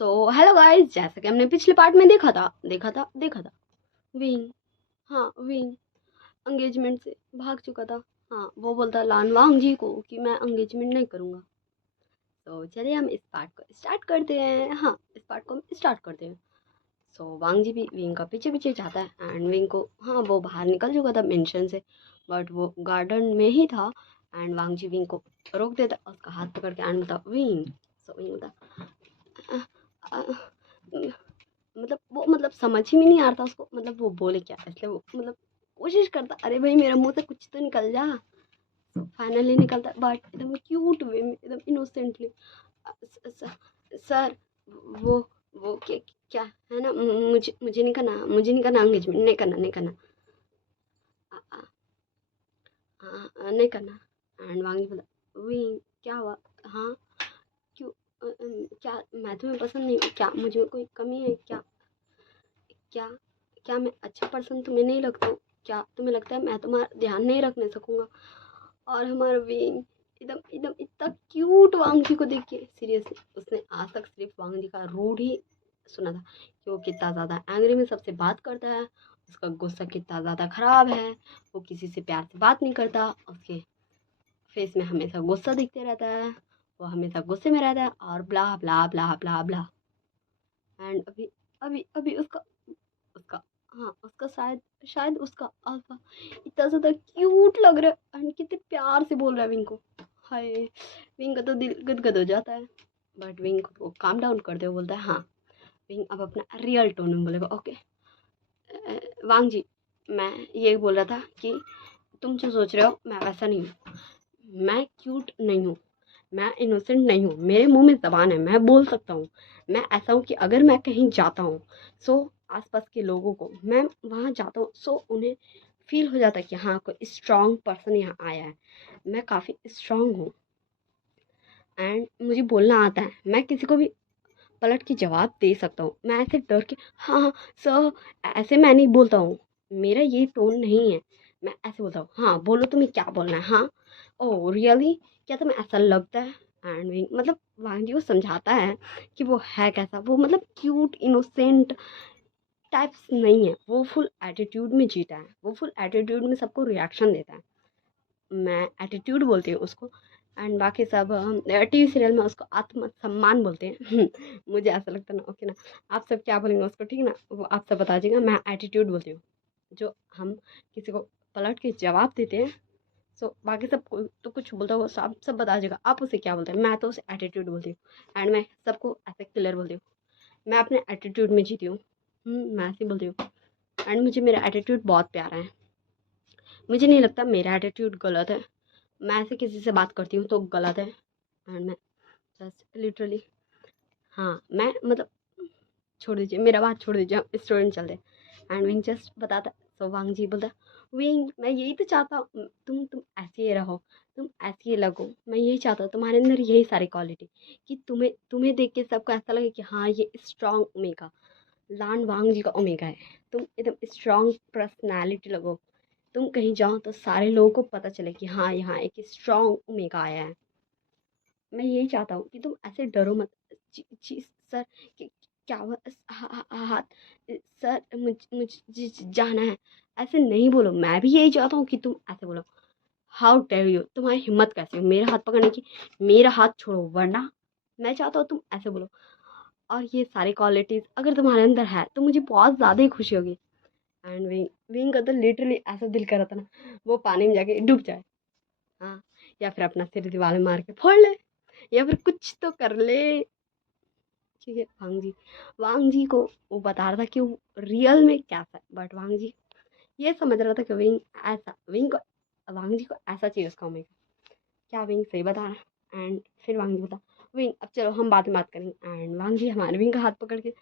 So hello guys, जैसा कि हमने पिछले पार्ट में देखा था विंग। हाँ, विंग एंगेजमेंट से भाग चुका था। हाँ, वो बोलता लान वांग जी को कि मैं एंगेजमेंट नहीं करूँगा। तो चलिए हम इस पार्ट को स्टार्ट करते हैं। हाँ, इस पार्ट को हम स्टार्ट करते हैं। सो वांग जी भी विंग का पीछे पीछे जाता है एंड विंग को, हाँ, वो बाहर निकल चुका था मेंशन से, बट वो गार्डन में ही था। एंड वांग जी विंग को रोक देता, उसका हाथ पकड़ के एंड बोलता विंग। सो विंग बोलता "अ, अ, मतलब समझ ही में नहीं आ रहा था उसको, मतलब वो बोले क्या, इसलिए वो मतलब कोशिश करता, अरे भाई मेरा मुंह से कुछ तो निकल जा। फाइनली निकलता, बट एकदम क्यूट वे में, एकदम इनोसेंटली, सर वो वो क्या क्या है ना, मुझे मुझे नहीं करना, मुझे नहीं करना एंगेजमेंट, नहीं करना, नहीं करना, आ, आ, नहीं करना। एंड वांगी बोला वी क्या हुआ, हाँ क्यों, क्या मैं तुम्हें पसंद नहीं हूँ क्या, मुझे कोई कमी है क्या, क्या क्या मैं अच्छा पर्सन तुम्हें नहीं लगता हूँ क्या, तुम्हें लगता है मैं तुम्हारा ध्यान नहीं रखने सकूंगा। और हमारा विंग एकदम एकदम इतना क्यूट वांगजी को देख के, सीरियसली उसने आज तक सिर्फ वांगजी का रूड ही सुना था कि वो कितना ज़्यादा एंग्री में सबसे बात करता है, उसका गुस्सा कितना ज़्यादा खराब है, वो किसी से प्यार से बात नहीं करता, उसके फेस में हमेशा गुस्सा दिखते रहता है, वो हमेशा गुस्से में रहता है और ब्ला ब्ला ब्ला ब्ला ब्ला। एंड अभी अभी अभी उसका उसका हाँ, उसका शायद शायद उसका अल्फा इतना ज़्यादा क्यूट लग रहा है एंड कितने प्यार से बोल रहा है विंग को। हाय, विंग का तो दिल गदगद हो जाता है, बट विंग को काम डाउन करते हुए बोलता है हाँ। विंग अब अपना रियल टोन में बोलेगा ओके, वांग जी, मैं ये बोल रहा था कि तुम जो सोच रहे हो मैं वैसा नहीं हूँ, मैं क्यूट नहीं हूँ, मैं इनोसेंट नहीं हूँ, मेरे मुंह में ज़बान है, मैं बोल सकता हूँ। मैं ऐसा हूँ कि अगर मैं कहीं जाता हूँ सो आसपास के लोगों को, मैं वहाँ जाता हूँ सो उन्हें फील हो जाता है कि हाँ कोई स्ट्रांग पर्सन यहाँ आया है। मैं काफ़ी स्ट्रांग हूँ एंड मुझे बोलना आता है, मैं किसी को भी पलट के जवाब दे सकता हूँ। मैं ऐसे डर के हाँ हाँ सर, ऐसे मैं नहीं बोलता हूँ, मेरा ये टोन नहीं है। मैं ऐसे बोलता हूँ हाँ बोलो तुम्हें क्या बोलना है, हाँ ओह रियली, क्या तुम्हें ऐसा लगता है। एंड मतलब वांगी वो समझाता है कि वो है कैसा, वो मतलब क्यूट इनोसेंट टाइप्स नहीं है, वो फुल एटीट्यूड में जीता है, वो फुल एटीट्यूड में सबको रिएक्शन देता है। मैं एटीट्यूड बोलती हूँ उसको। एंड बाकी सब टीवी सीरियल में उसको आत्म सम्मान बोलते हैं। मुझे ऐसा लगता है ना, ओके ना, आप सब क्या बोलेंगे उसको, ठीक है ना, वो आप सब बता दीजिएगा। मैं एटीट्यूड बोलती हूँ, जो हम किसी को पलट के जवाब देते हैं। सो बाकी सब तो कुछ बोलता हो, सब बता दीजिएगा आप उसे क्या बोलते हैं। मैं तो उसे एटीट्यूड बोलती हूँ एंड मैं सबको ऐसे क्लियर बोलती हूँ, मैं अपने एटीट्यूड में जीती हूँ। मैं ऐसे बोलती हूँ एंड मुझे मेरा एटीट्यूड बहुत प्यारा है। मुझे नहीं लगता मेरा एटीट्यूड गलत है, मैं ऐसे किसी से बात करती हूँ तो गलत है। एंड मैं जस्ट लिटरली, हाँ मैं मतलब, छोड़ दीजिए मेरा बात, छोड़ दीजिए हम स्टूडेंट चलते हैं। एंड विंग जस्ट बताता, सो वांग जी बोलता विंग मैं यही तो चाहता हूँ, तुम ऐसे ही रहो, तुम ऐसे ही लगो, मैं यही चाहता हूँ तुम्हारे अंदर यही सारी क्वालिटी, कि तुम्हें तुम्हें देख के सबको ऐसा लगे कि हाँ ये स्ट्रांग ओमेगा, लान वांग जी का ओमेगा है। तुम एकदम स्ट्रांग पर्सनैलिटी लगो, तुम कहीं जाओ तो सारे लोगों को पता चले कि हाँ यहाँ एक स्ट्रांग ओमेगा आया है। मैं यही चाहता हूँ कि तुम ऐसे डरो मत। जी सर, क्या हुआ, हाथ, सर मुझे जाना है, ऐसे नहीं बोलो। मैं भी यही चाहता हूँ कि तुम ऐसे बोलो, हाउ डेयर यू, तुम्हारी हिम्मत कैसे हो मेरा हाथ पकड़ने की, मेरा हाथ छोड़ो वरना। मैं चाहता हूँ तुम ऐसे बोलो, और ये सारी क्वालिटीज अगर तुम्हारे अंदर है तो मुझे बहुत ज़्यादा ही खुशी होगी। एंड विंग विंग का तो लिटरली ऐसा दिल कर रहा था ना, वो पानी में जाके डूब जाए, हाँ, या फिर अपना सिर दीवार में मार के फोड़ ले, या फिर कुछ तो कर ले। ठीक है, वांग जी को वो बता रहा था कि वो रियल में कैसा है, बट वांग जी ये समझ रहा था कि विंग को, वांग जी को ऐसा चाहिए उसका ओमेगा। क्या विंग सही बता रहा है। एंड फिर वांग जी बता, विंग अब चलो हम बाद में बात करेंगे। एंड वांग जी हमारे विंग का हाथ पकड़ के,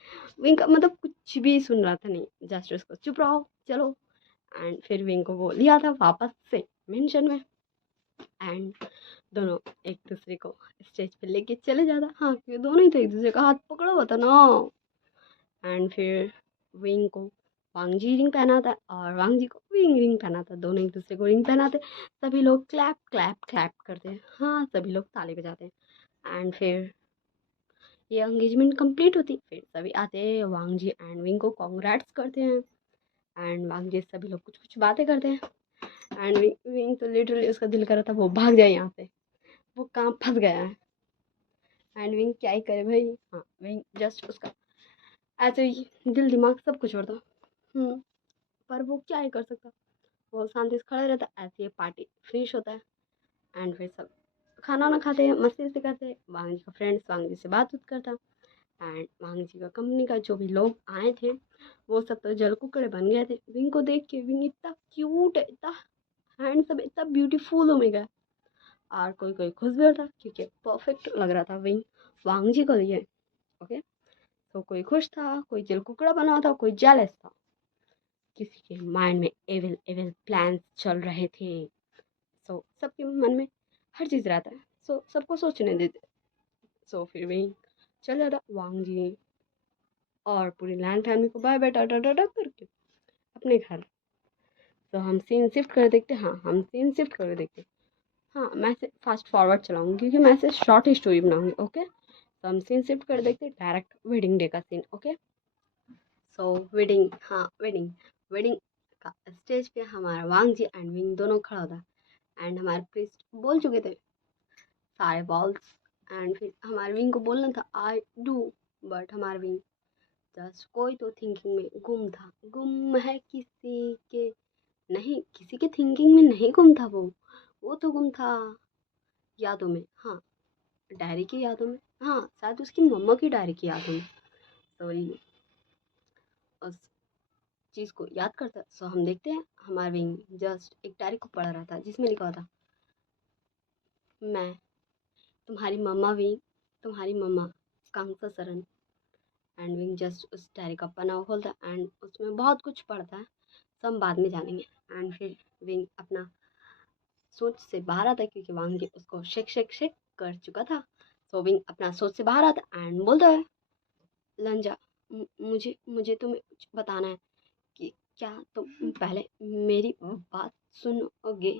विंग का मतलब कुछ भी सुन रहा था नहीं, जस्ट उसको चुप रहो चलो। एंड फिर विंग को वो लिया था वापस से मेंशन में। एंड दोनों एक दूसरे को स्टेज पे लेके चले जाता, हाँ क्योंकि दोनों ही तो एक दूसरे का हाथ पकड़ा हुआ था ना। एंड फिर विंग को वांग जी रिंग पहना था और वांग जी को विंग रिंग पहना था, दोनों एक दूसरे को रिंग पहनाते। सभी लोग क्लैप क्लैप क्लैप करते हैं, हाँ सभी लोग ताली बजाते हैं। एंड फिर ये एंगेजमेंट कंप्लीट होती, फिर सभी आते हैं, वांग जी एंड विंग को कॉन्ग्रेट्स करते हैं। एंड वांग जी सभी लोग कुछ कुछ बातें करते हैं। एंड विंग तो लिटरली उसका दिल कर रहा था वो भाग जाए यहाँ से, वो कहाँ फंस गया है। एंड विंग क्या ही करे भाई। हाँ, विंग जस्ट उसका ऐसे ही दिल दिमाग सब कुछ छोड़ता। पर वो क्या ही कर सकता, वो शांति से खड़ा रहता। ऐसे ही पार्टी फिनिश होता है। एंड फिर सब खाना वाना खाते हैं, मस्ती वस्ती करते हैं। वांग जी का फ्रेंड्स वांग जी से बात उत करता। एंड वांग जी का कंपनी का जो भी लोग आए थे वो सब तो जल कुकड़े बन गए थे विंग को देख के। विंग इतना क्यूट है, इतना हैंडसम, इतना ब्यूटीफुल हो गया। और कोई कोई खुश भी होता क्योंकि परफेक्ट लग रहा था विंग वांग जी को लिए। ओके, तो कोई खुश था, कोई जल कुकड़ा बना था, कोई जेलस था। किसी के माइंड में एविल एविल प्लान्स चल रहे थे। सो सबके मन में हर चीज़ रहता है, सो सबको सोचने देते। सो फिर वही चल जाता वांग जी और पूरी लैंड फैमिली को बाय बाय टाटा टाटा करके अपने घर। तो हम सीन शिफ्ट कर देखते। हाँ, हम सीन शिफ्ट कर देखते। हाँ, मैं से फास्ट फॉरवर्ड चलाऊंगी क्योंकि मैं से शॉर्ट स्टोरी बनाऊंगी। ओके, तो हम सीन शिफ्ट कर देखते डायरेक्ट वेडिंग डे का सीन। ओके, सो वेडिंग, हाँ वेडिंग, वेडिंग का स्टेज पे हमारा वांग जी एंड विंग दोनों खड़ा होता। एंड हमारे प्रीस्ट बोल चुके थे सारे बॉल्स। एंड फिर हमारे विंग को बोलना था आई डू, बट हमारे विंग जस्ट कोई तो थिंकिंग में गुम था। गुम है किसी के, नहीं किसी के थिंकिंग में नहीं गुम था वो तो गुम था यादों में। हाँ, डायरी की यादों में। हाँ, शायद उसकी मम्मा की डायरी की यादों में। तो ये उस चीज़ को याद करता। सो हम देखते हैं हमारा विंग जस्ट एक डायरी को पढ़ रहा था जिसमें लिखा हुआ था मैं तुम्हारी मम्मा विंग, तुम्हारी मम्मा कांगसा सरन। एंड विंग जस्ट उस डायरी का पन्ना खोलता एंड उसमें बहुत कुछ पढ़ता है। सब हम बाद में जानेंगे। एंड फिर विंग अपना सोच से बाहर आता है क्योंकि वांग जी उसको शेक शेक शेक कर चुका था। सो विंग अपना सोच से बाहर आता एंड बोलता है लंजा, मुझे मुझे तुम्हें कुछ बताना है कि क्या तुम पहले मेरी बात सुनोगे।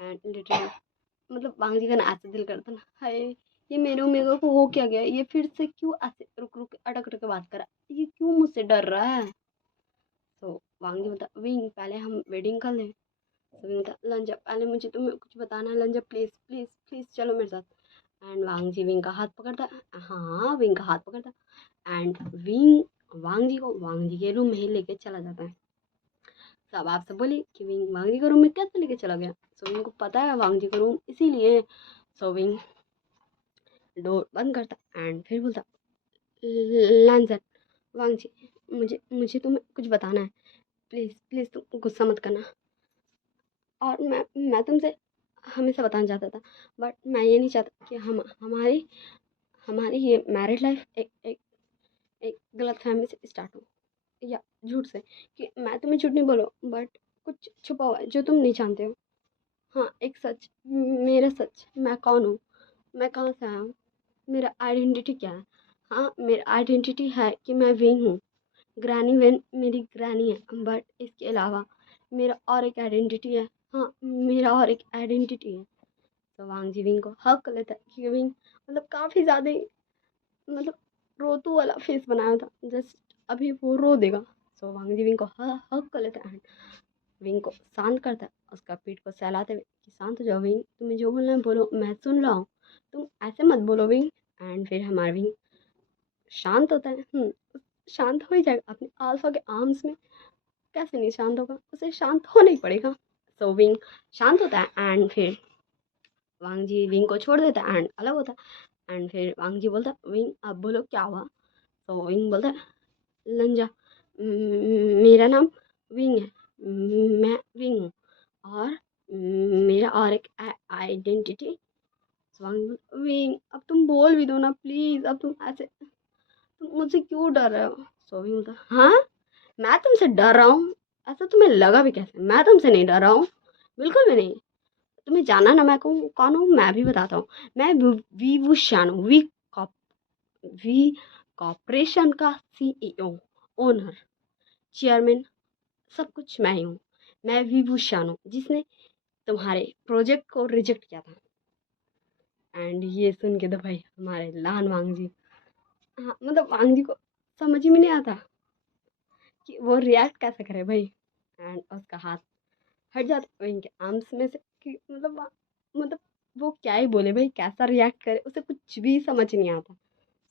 एंड लिटरली मतलब वांग जी का ना ऐसे दिल करता ना, हाय ये मेरे को हो क्या गया, ये फिर से क्यों ऐसे रुक रुक के अटक अटक के बात कर रहा है, ये क्यों मुझसे डर रहा है। तो वांग जी बता विंग पहले हम वेडिंग कर लें। तो विंग था लंजा पहले मुझे तुम्हें कुछ बताना है लंजा, प्लीज प्लीज प्लीज चलो मेरे साथ। एंड वांग जी विंग का हाथ पकड़ता। हाँ, विंग का हाथ पकड़ता एंड विंग वांग जी के रूम में ही लेके चला जाता है। तब आपसे बोली कि विंग वांग जी के रूम में कैसे लेके चला गया। सो विंग को पता है वांग जी का रूम इसीलिए। सो विंग डोर बंद करता एंड फिर बोलता लैंजन वांग जी, मुझे मुझे तुम्हें कुछ बताना है, प्लीज़ प्लीज़ तुम गुस्सा मत करना। और मैं तुमसे हमेशा बताना चाहता था, बट मैं ये नहीं चाहता कि हम हमारी हमारी ये मैरिड लाइफ एक एक एक गलत फहमी से स्टार्ट हो या झूठ से। कि मैं तुम्हें झूठ नहीं बोलो, बट कुछ छुपा हुआ है जो तुम नहीं जानते हो। हाँ, एक सच, मेरा सच, मैं कौन हूँ, मैं कहाँ से आया हूँ, मेरा आइडेंटिटी क्या है। हाँ, मेरा आइडेंटिटी है कि मैं विंग हूँ, ग्रैनी वेन मेरी ग्रैनी है, बट इसके अलावा मेरा और एक आइडेंटिटी है। हाँ, मेरा और एक आइडेंटिटी है। तो वांग जी विंग को हक कर लेता है क्योंकि विंग मतलब काफ़ी ज़्यादा ही मतलब रोतू वाला फेस बनाया था, जस्ट अभी वो रो देगा। सो वांग जी विंग को हक कर लेता है, विंग को शांत करता है उसका पीठ को सहलाते हुए कि शांत हो जाओ विंग, तुम्हें जो बोलना है बोलो, मैं सुन रहा हूँ, तुम ऐसे मत बोलो विंग। एंड फिर हमारा विंग शांत होता है। शांत हो ही जाएगा अपने अल्फा के आर्म्स में, कैसे नहीं शांत होगा, उसे शांत होना ही पड़ेगा। सो विंग शांत होता है एंड फिर वांग जी विंग को छोड़ देता है एंड अलग होता है। एंड फिर वांग जी बोलता है विंग अब बोलो क्या हुआ। तो विंग बोलता है लंजा, मेरा नाम विंग है, मैं विंग हूँ और मेरा और एक आइडेंटिटी। वांग विंग अब तुम बोल भी दो ना प्लीज, अब तुम ऐसे तुम मुझसे क्यों डर रहे हो। सो विंग बोलता हाँ, मैं तुमसे डर रहा हूँ, ऐसा तुम्हें लगा भी कैसे, मैं तुमसे नहीं डर रहा हूँ, बिल्कुल भी नहीं। तुम्हें जाना ना मैं कौन हूँ, मैं भी बताता हूँ। मैं विभूषण हूँ, वी कॉर्पोरेशन का सीईओ, ओनर, चेयरमैन, सब कुछ मैं ही हूँ। मैं विभूषण हूँ जिसने तुम्हारे प्रोजेक्ट को रिजेक्ट किया था। एंड ये सुन के तो भाई हमारे लान वांग जी हाँ मतलब वांग जी को समझ ही में नहीं आता कि वो रिएक्ट कैसे करे भाई। एंड उसका हाथ हट जाता विंग के आर्म्स में से कि मतलब मतलब वो क्या ही बोले भाई, कैसा रिएक्ट करे, उसे कुछ भी समझ नहीं आता।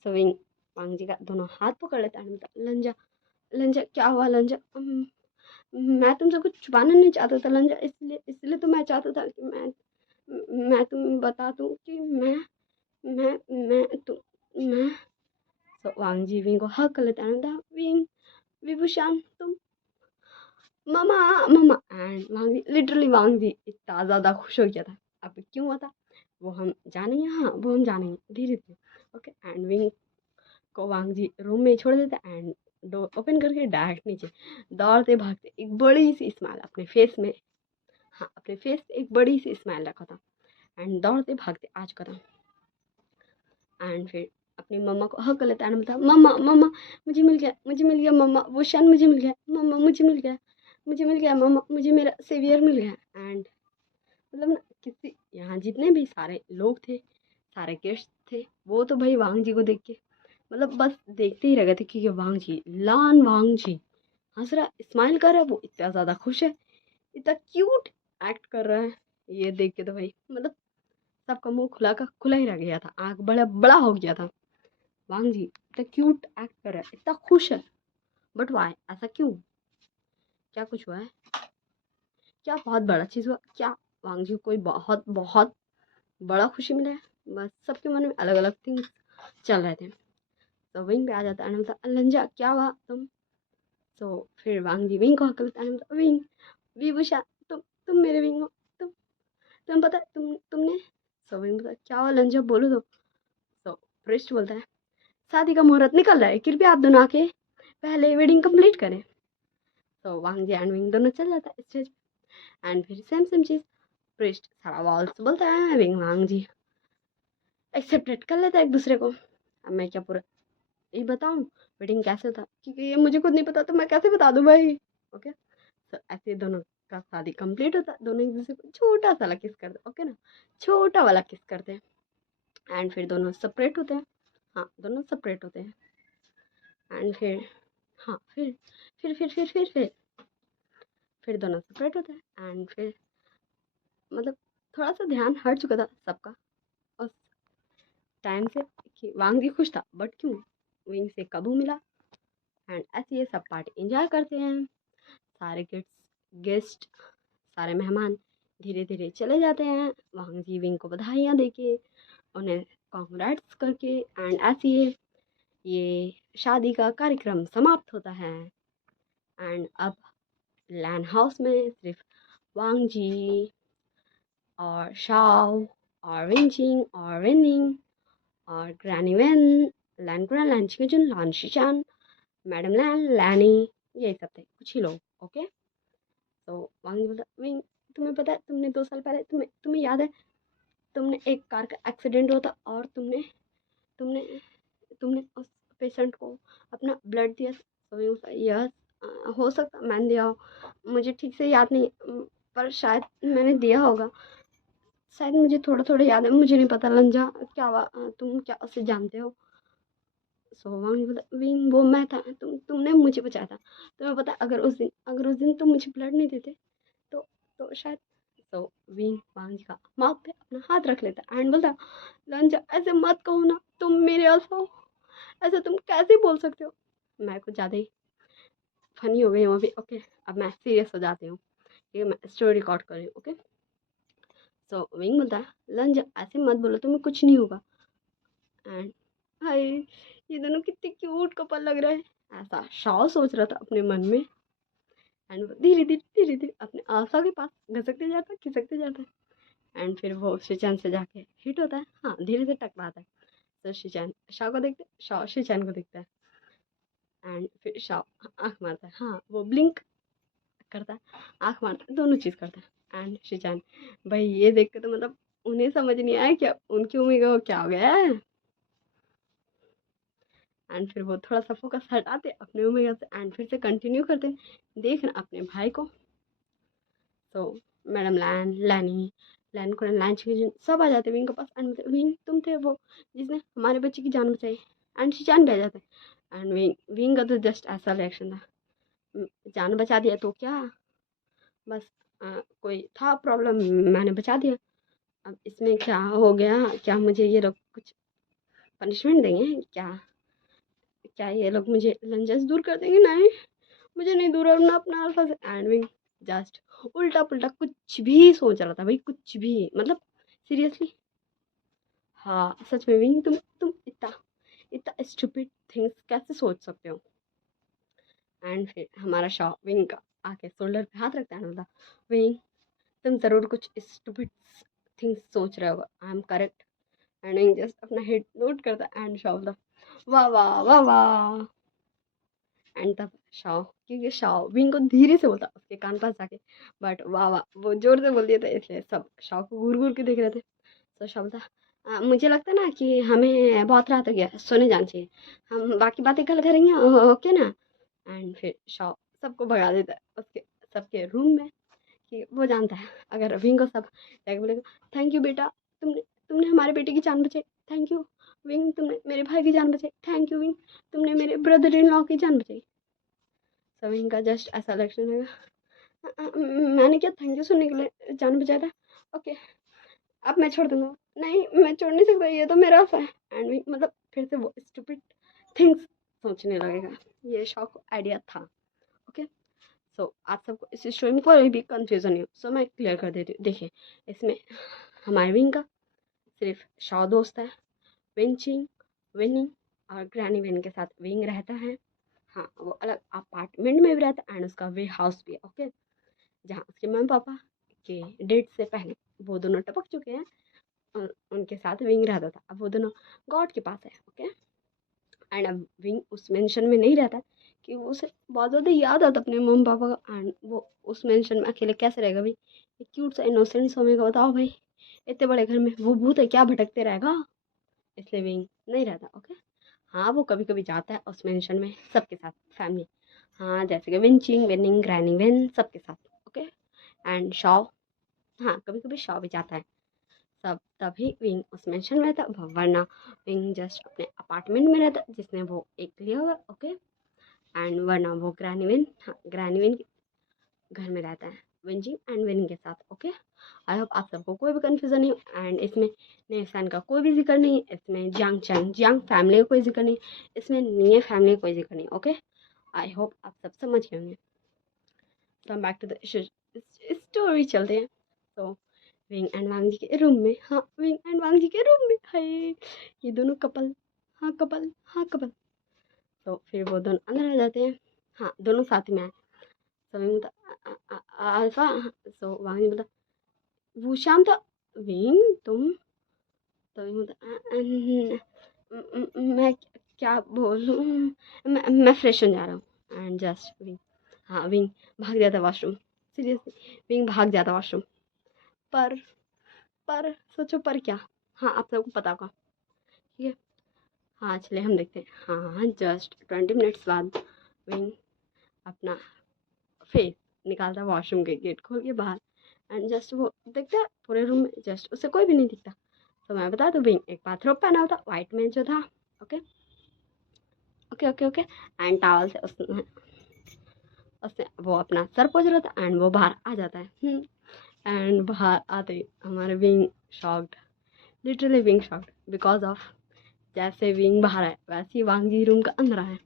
सो विंग वांग जी का दोनों हाथ पकड़ लेता है, मतलब लंजा, लंजा क्या हुआ लंजा, मैं तुमसे कुछ छुपाना नहीं चाहता था लंजा, इसलिए इसलिए तो मैं चाहता था कि मैं तुम्हें बता दूं कि मैं तुम मैं। सो वांग जी विंग को हक कर लेता है, विंग विभूषण तुम मामा मामा। एंड वांग जी लिटरली वांग जी इतना ज़्यादा खुश हो गया था। अब क्यों हुआ था वो हम जानेंगे, हाँ वो हम जानेंगे धीरे धीरे। ओके एंड विंग को वांग जी रूम में ही छोड़ देते एंड डोर ओपन करके डायरेक्ट नीचे दौड़ते भागते एक बड़ी सी स्माइल अपने फेस में, हाँ अपने फेस पे एक बड़ी सी स्माइल रखा था एंड दौड़ते भागते आ चुका था। एंड फिर अपनी मम्मा को हक कर लेता है एंड बोलता है, मम्मा मम्मा मुझे मिल गया मम्मा, वो शन मुझे मिल गया मम्मा, मुझे मिल गया मम्मा, मुझे मेरा सेवियर मिल गया। एंड मतलब ना किसी यहाँ जितने भी सारे लोग थे, सारे गेस्ट थे, वो तो भाई वांग जी को देख के मतलब बस देखते ही रह गए थे कि ये वांग जी, लान वांग जी हंस रहा स्माइल कर रहा है, वो इतना ज़्यादा खुश है, इतना क्यूट एक्ट कर रहा है। ये देख के तो भाई मतलब सबका मुंह खुला ही रह गया था, आंख बड़ा बड़ा हो गया था। वांग जी इतना क्यूट एक्ट कर रहा है, इतना खुश है, बट वाई ऐसा क्यों, क्या कुछ हुआ है, क्या बहुत बड़ा चीज़ हुआ क्या, वांग जी को कोई बहुत बहुत बड़ा खुशी मिला है। बस सबके मन में अलग अलग थिंग्स चल रहे थे। तो विंग पे आ जाता है, बोलता लंजा क्या हुआ तुम। तो फिर वांग जी विंग को हक लेता है, बोलता विंग विभूषा तुम मेरे विंग हो, तुम पता है तुमने। सो विंग बोलता क्या हुआ लंजा बोलो तो प्रिस्ट बोलता है शादी का मुहूर्त निकल रहा है, कृपया आप दोनों आके पहले वेडिंग कंप्लीट करें। तो वांग जी एंड विंग दोनों चल जाता है स्टेज एंड फिर सेम सेम चीज प्रिस्ट सारा वॉल्स बोलता है, विंग वांग जी एक्सेप्टेड कर लेता है एक दूसरे को। अब मैं क्या पूरा ये बताऊं वेडिंग कैसे था, क्योंकि ये मुझे खुद नहीं पता तो मैं कैसे बता दूं भाई। ओके तो ऐसे दोनों का शादी कंप्लीट होता है, दोनों एक दूसरे को छोटा सा वाला किस करते, ओके ना, छोटा वाला किस करते हैं एंड फिर दोनों सेपरेट होते हैं। हाँ दोनों सेपरेट होते हैं एंड फिर हाँ फिर दोनों सेपरेट होते हैं एंड फिर मतलब थोड़ा सा ध्यान हट चुका था सबका उस टाइम से कि वांग जी खुश था, बट क्यों विंग से कबू मिला। एंड ऐसे ये सब पार्टी एंजॉय करते हैं, सारे गेस्ट सारे मेहमान धीरे धीरे चले जाते हैं, वांग जी विंग को बधाइयाँ देके उन्हें कॉन्ग्रेट्स करके एंड ऐसे ये शादी का कार्यक्रम समाप्त होता है। एंड अब लैन हाउस में सिर्फ वांग जी और शाओ और विंचिंग और विनिंग और ग्रैनी वेन लैन ग्रैन लैन चिंगजन लैन शिचान मैडम लैन लैनी, ये सब थे कुछ ही लोग। ओके तो वांग जी बोलता विंग तुम्हें पता है तुमने 2 साल पहले तुम्हें तुम्हें याद है तुमने एक कार का एक्सीडेंट होता और तुमने तुमने तुमने उस पेशेंट को अपना ब्लड दिया। तो यस हो सकता मैंने दिया हो, मुझे ठीक से याद नहीं पर शायद मैंने दिया होगा, शायद मुझे थोड़ा थोड़ा याद है, मुझे नहीं पता लंजा क्या हुआ, तुम क्या उसे जानते हो। सो वांग बोला विंग वो मैं था, तुमने मुझे बचाया था, तुम्हें पता है अगर उस दिन तुम मुझे ब्लड नहीं देते तो शायद। तो विंग वांग जी का माउथ पे अपना हाथ रख लेता एंड बोलता लंजा ऐसे मत कहो ना, तुम मेरे ऐसा हो, ऐसे तुम कैसे बोल सकते हो। मैं कुछ ज़्यादा ही फनी हो गई हूँ अभी। ओके अब मैं सीरियस हो जाती हूँ क्योंकि मैं स्टोरी रिकॉर्ड कर रही हूँ। ओके सो विंग बोलता है लंज ऐसे मत बोलो तुम्हें कुछ नहीं होगा। एंड हाय ये दोनों कितने क्यूट कपल लग रहे हैं, ऐसा शाओ सोच रहा था अपने मन में। एंड धीरे धीरे अपने आशा के पास घसकते जाता है खिसकते जाता है एंड फिर वो शिचैन से जाके हिट होता है, हाँ धीरे से टकराता है। तो शिचैन शाओ को देखते शाओ शिचैन को देखता है एंड फिर शाओ आँख मारता है, हाँ वो ब्लिंक करता है आँख मारता है दोनों चीज़ करता है। एंड शिचैन भाई ये देख के तो मतलब उन्हें समझ नहीं आया क्या उनकी उम्मीद को क्या हो गया है। एंड फिर वो थोड़ा सा फोकस हटाते अपने ओमेगा से एंड फिर से कंटिन्यू करते देखना अपने भाई को। तो मैडम लैन लैनी लैन को लैन सब आ जाते विंग के पास एंड विंग तुम थे वो जिसने हमारे बच्चे की जान बचाई। एंड शीशान भी आ जाता है। एंड विंग विंग का तो जस्ट ऐसा रिएक्शन था, जान बचा दिया तो क्या, बस कोई था प्रॉब्लम, मैंने बचा दिया। अब इसमें क्या हो गया, क्या मुझे ये लोग कुछ पनिशमेंट देंगे क्या, क्या ये लोग मुझे लंजेस दूर कर देंगे? नहीं, मुझे नहीं दूर करना अपना अल्फा से। एंड विंग जस्ट उल्टा पुल्टा कुछ भी सोच रहा था भाई, कुछ भी, मतलब सीरियसली। हाँ सच में विंग, तुम इतना इतना स्टूपिड थिंग्स कैसे सोच सकते हो? एंड फिर हमारा शॉ विंग का आके शोल्डर पे हाथ रखता है ना, बोलता विंग तुम ज़रूर कुछ स्टूपिड थिंग्स सोच रहे हो, I am correct. And wing just अपना हेड नोट करता है एंड शॉ बोलता वाह वाह वाह वाह। एंड तब शाओ, क्योंकि शाओ विंग को धीरे से बोलता उसके कान पास जाके, बट वाह वाह वो जोर से बोल दिया था, इसलिए सब शाओ को घूर घूर के देख रहे थे। तो शाओ बोलता मुझे लगता है ना कि हमें बहुत रात हो गया, सोने जाना चाहिए, हम बाकी बातें कल करेंगे, ओके ना? एंड फिर शाओ सबको भगा देता है उसके सबके रूम में, कि वो जानता है अगर विंग को सब जाके बोलेगा थैंक यू बेटा, तुमने तुमने हमारे बेटे की जान बचाई, थैंक यू विंग, तुमने मेरे भाई की जान बचाई, थैंक यू विंग, तुमने मेरे ब्रदर इन लॉ की जान बचाई। सब इनका जस्ट ऐसा रिएक्शन है, मैंने क्या थैंक यू सुनने के लिए जान बचाया था, ओके अब मैं छोड़ दूंगा, नहीं मैं छोड़ नहीं सकता, ये तो मेरा है। एंड मतलब फिर से वो स्टूपिड थिंग्स सोचने लगेगा, ये शौक आइडिया था। ओके, सो आप सबको इस स्टोरी में कोई भी कंफ्यूजन नहीं हो, सो मैं क्लियर कर देती हूँ। देखिए इसमें हमारे विंग का सिर्फ शॉ दोस्त है, विंचिंग विनिंग और ग्रैनी विन के साथ विंग रहता है। हाँ वो अलग अपार्टमेंट में भी रहता है एंड उसका वे हाउस भी है। ओके, जहाँ उसके मम्मी पापा के डेट से पहले वो दोनों टपक चुके हैं, उनके साथ विंग रहता था, अब वो दोनों गॉड के पास है। ओके, एंड अब विंग उस मेंशन में नहीं रहता कि वो उसे बहुत ज़्यादा याद आता अपने मम्मी पापा का, एंड वो उस मेंशन में अकेले कैसे रहेगा भाई, एक क्यूट सा इनोसेंट सा होगा, बताओ भाई, इतने बड़े घर में वो भूत है क्या भटकते रहेगा, इसलिए विंग नहीं रहता। ओके, हाँ वो कभी कभी जाता है उस मेंशन में सबके साथ, फैमिली, हाँ जैसे कि विंचिंग विनिंग ग्रैनी विन सबके साथ। ओके, एंड शॉ, हाँ कभी कभी शॉ भी जाता है, सब तभी विंग उस मेंशन में रहता, वरना विंग जस्ट अपने अपार्टमेंट में रहता जिसने वो एक लिया हुआ। ओके, एंड वरना वो ग्रैनी विन, हाँ ग्रैनी विन घर में रहता है विंचिंग एंड विनिंग के साथ। ओके, आई होप आप सबको कोई भी कंफ्यूजन नहीं हो, एंड इसमें नेफसान का कोई भी जिक्र नहीं, इसमें जियांग चैंग जियांग फैमिली का कोई जिक्र नहीं, इसमें निये फैमिली का कोई जिक्र नहीं। ओके, आई होप आप सब समझ गए होंगे। Come back to the story चलते हैं। तो विंग एंड वांग जी के रूम में, हाँ विंग एंड वांग जी के रूम में हाय, ये दोनों कपल, हाँ कपल, हाँ कपल। तो फिर वो दोनों अंदर आ जाते हैं, हाँ दोनों साथ में आए। तो विंग बोलता अल्फा, सो वांग जी बोलता वो शाम था, विंग तुम, तो विंग बोलता मैं क्या बोलूँ, मैं फ्रेश होने जा रहा हूँ। एंड जस्ट विंग, हाँ विंग भाग जाता वॉशरूम, सीरियसली विंग भाग जाता वॉशरूम। पर पर सोचो पर क्या, हाँ आप सबको पता होगा, ठीक है। हाँ चलिए हम देखते हैं। हाँ जस्ट 20 मिनट्स बाद विंग अपना फेस निकालता है वॉशरूम के गेट खोल के बाहर, एंड जस्ट वो देखता है पूरे रूम में जस्ट उसे कोई भी नहीं दिखता। तो मैं बता दूँ विंग एक बाथरोब पहना होता वाइट में जो था। Okay okay okay okay, and towel से उसने उसने वो अपना सर पोंछ रहा था एंड वो बाहर आ जाता है। एंड बाहर आते ही हमारे wing shocked, literally wing shocked, because of जैसे विंग बाहर है वैसे ही वांग जी रूम का अंदर आया,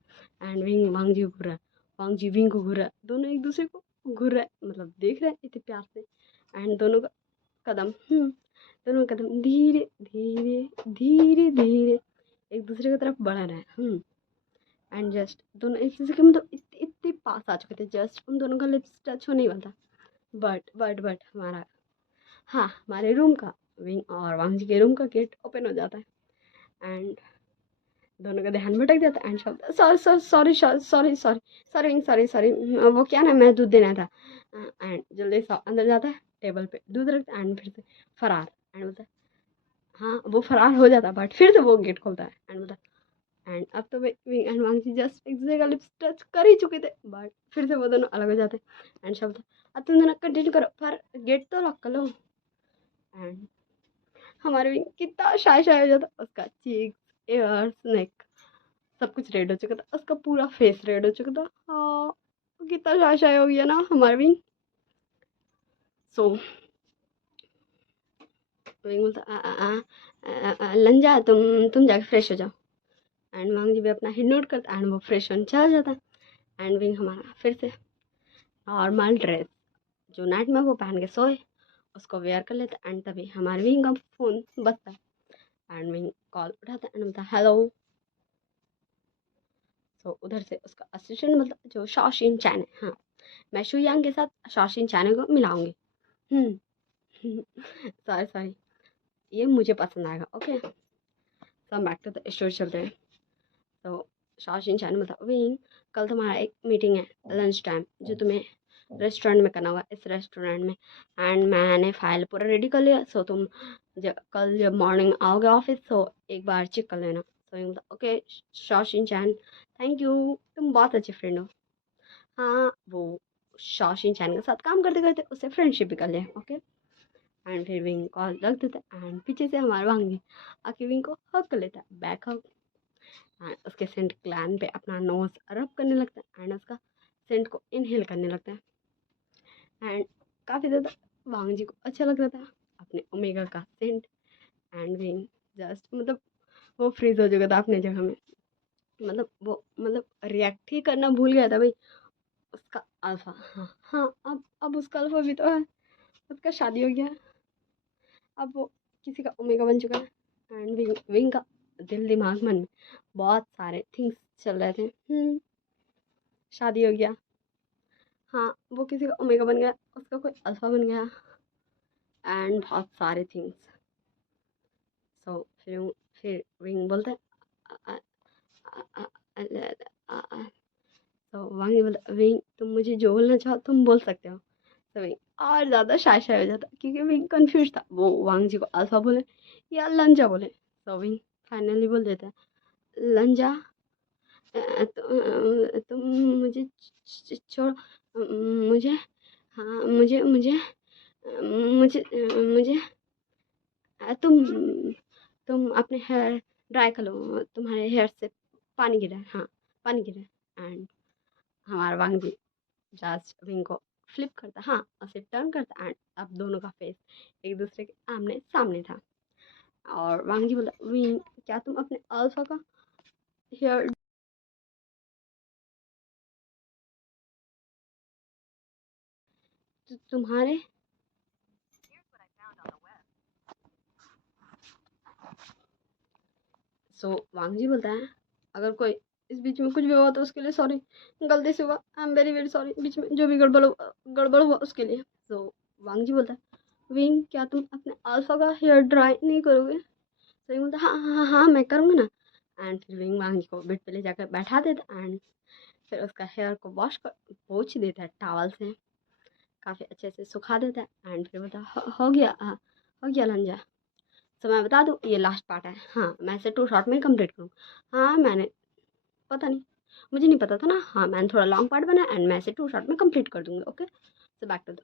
एंड विंग वांग जी को घूर रहा है, वांग जी विंग को घूर रहा है, दोनों एक दूसरे को घूर रहे हैं, मतलब देख रहे हैं इतने प्यार से। एंड दोनों का कदम दोनों का कदम धीरे धीरे धीरे धीरे एक दूसरे की तरफ बढ़ रहे हैं। एंड जस्ट दोनों एक दूसरे के मतलब इतने पास आ चुके थे, जस्ट उन दोनों का लिप्स टच होने ही वाला था। बट हमारा, हाँ हमारे रूम का विंग और वांग जी के रूम का गेट ओपन हो जाता है, एंड दोनों का ध्यान भटक जाता है। एंड शब्द sorry sorry sorry sorry sorry sorry wing sorry sorry, वो क्या ना मैं दूध देना था। एंड जल्दी से अंदर जाता है, टेबल पे दूध रखता है एंड फिर से फरार। एंड बोलता है हाँ वो फरार हो जाता है, बट फिर से वो गेट खोलता है एंड बोलता है, एंड अब तो विंग एंड वांगची जस्ट एक दूसरे का लिप्स टच कर ही चुके थे, बट फिर से वो दोनों अलग हो जाते हैं। एंड शब्द अब तुम दोनों कंटिन्यू करो पर गेट तो लॉक कर लो। एंड हमारे विंग कितना शाय शाय हो जाता, उसका चीक्स एयर्स नेक सब कुछ रेड हो चुका था, उसका पूरा फेस रेड हो चुका था। हाँ, कितना शाय हो गया ना हमारा भी। सो विंग बोलता लंजा तुम जाके फ्रेश हो जाओ। एंड वांग जी भी अपना हेड नोट करता एंड वो फ्रेश होने चला जाता है। एंड विंग हमारा फिर से नॉर्मल ड्रेस जो नाइट में वो पहन के सोए उसको वेयर कर लेता। एंड तभी हमारे विंग का फ़ोन बजता है एंड विंग कॉल उठाता एंड बोलता हेलो। तो उधर से उसका असिस्टेंट मतलब जो शॉशिन चैन है, हाँ मैं शुयांग के साथ शॉशिन चैन को मिलाऊंगी। हम्म सॉरी सॉरी, ये मुझे पसंद आएगा। ओके, सब बैक टू द स्टोरी चलते हैं। तो शॉशिन चैन मतलब विंग, कल तुम्हारा एक मीटिंग है लंच टाइम जो तुम्हें रेस्टोरेंट में करना होगा, इस रेस्टोरेंट में। एंड मैंने फाइल पूरा रेडी कर लिया, सो तुम कल जब मॉर्निंग आओगे ऑफिस तो एक बार चेक कर लेना। तो ओके शॉशिन चैन, थैंक यू, तुम बहुत अच्छे फ्रेंड हो। हाँ वो शॉशिन चैन के साथ काम करते करते उससे फ्रेंडशिप भी कर लिया। ओके, एंड फिर विंग कॉल रख देता है एंड पीछे से हमारा वांगी आके विंग को हक कर लेता है, बैक हक। एंड उसके सेंट ग्लैंड पे अपना नोज रब करने लगता है एंड उसका सेंट को इनहेल करने लगता है। एंड काफ़ी ज़्यादा वांग जी को अच्छा लग रहा था अपने ओमेगा का सेंट। एंड विंग जस्ट मतलब वो फ्रीज हो चुका था अपने जगह में, मतलब वो मतलब रिएक्ट ही करना भूल गया था भाई। उसका अल्फा, हाँ हाँ, अब उसका अल्फा भी तो है, उसका शादी हो गया, अब वो किसी का ओमेगा बन चुका है। एंड विंग का दिल दिमाग मन में बहुत सारे थिंग्स चल रहे थे। शादी हो गया, हाँ वो किसी का ओमेगा बन गया, उसका कोई अल्फा बन गया एंड बहुत सारे थिंग्स। सो फिर विंग बोलता है तो वांगी बोलता विंग तुम मुझे जो बोलना चाहो तुम बोल सकते हो। तो विंग और ज़्यादा शाय शाय हो जाता क्योंकि विंग कंफ्यूज था वो वांग जी को अल्फा बोले या लंजा बोले। तो विंग फाइनली बोल देता है लंजा, तुम मुझे छोड़, मुझे, हाँ मुझे मुझे मुझे मुझे तुम अपने हेयर ड्राई कर लो, तुम्हारे हेयर से पानी गिरा है, हाँ पानी गिरा है। एंड हमारा वांग जी जस्ट विंग को फ्लिप करता, हाँ उसे टर्न करता एंड अब दोनों का फेस एक दूसरे के आमने सामने था। और वांग जी बोला विंग क्या तुम अपने अल्फा का हेयर तुम्हारे सो वांग जी बोलता है अगर कोई इस बीच में कुछ भी हुआ तो उसके लिए सॉरी, गलती से हुआ, I am very very sorry, बीच में जो भी गड़बड़ हुआ उसके लिए। सो वांग जी बोलता है विंग क्या तुम अपने अल्फा का हेयर ड्राई नहीं करोगे। तो विंग बोलता है हाँ हाँ हाँ हाँ मैं करूँगा ना। एंड फिर विंग वांग जी को बेड पे ले जाकर बैठा देता एंड फिर उसका हेयर को वॉश कर पोंछ देता है टॉवल से, काफ़ी अच्छे से सुखा देता है। एंड फिर बोलता है हो गया, हो गया लंजा। तो मैं बता दूँ ये लास्ट पार्ट है, हाँ मैं इसे 2 शॉर्ट में कंप्लीट करूँ। हाँ मैंने पता नहीं, मुझे नहीं पता था ना, हाँ मैंने थोड़ा लॉन्ग पार्ट बनाया एंड मैं इसे 2 शॉर्ट में कंप्लीट कर दूँगी। Okay, so back to the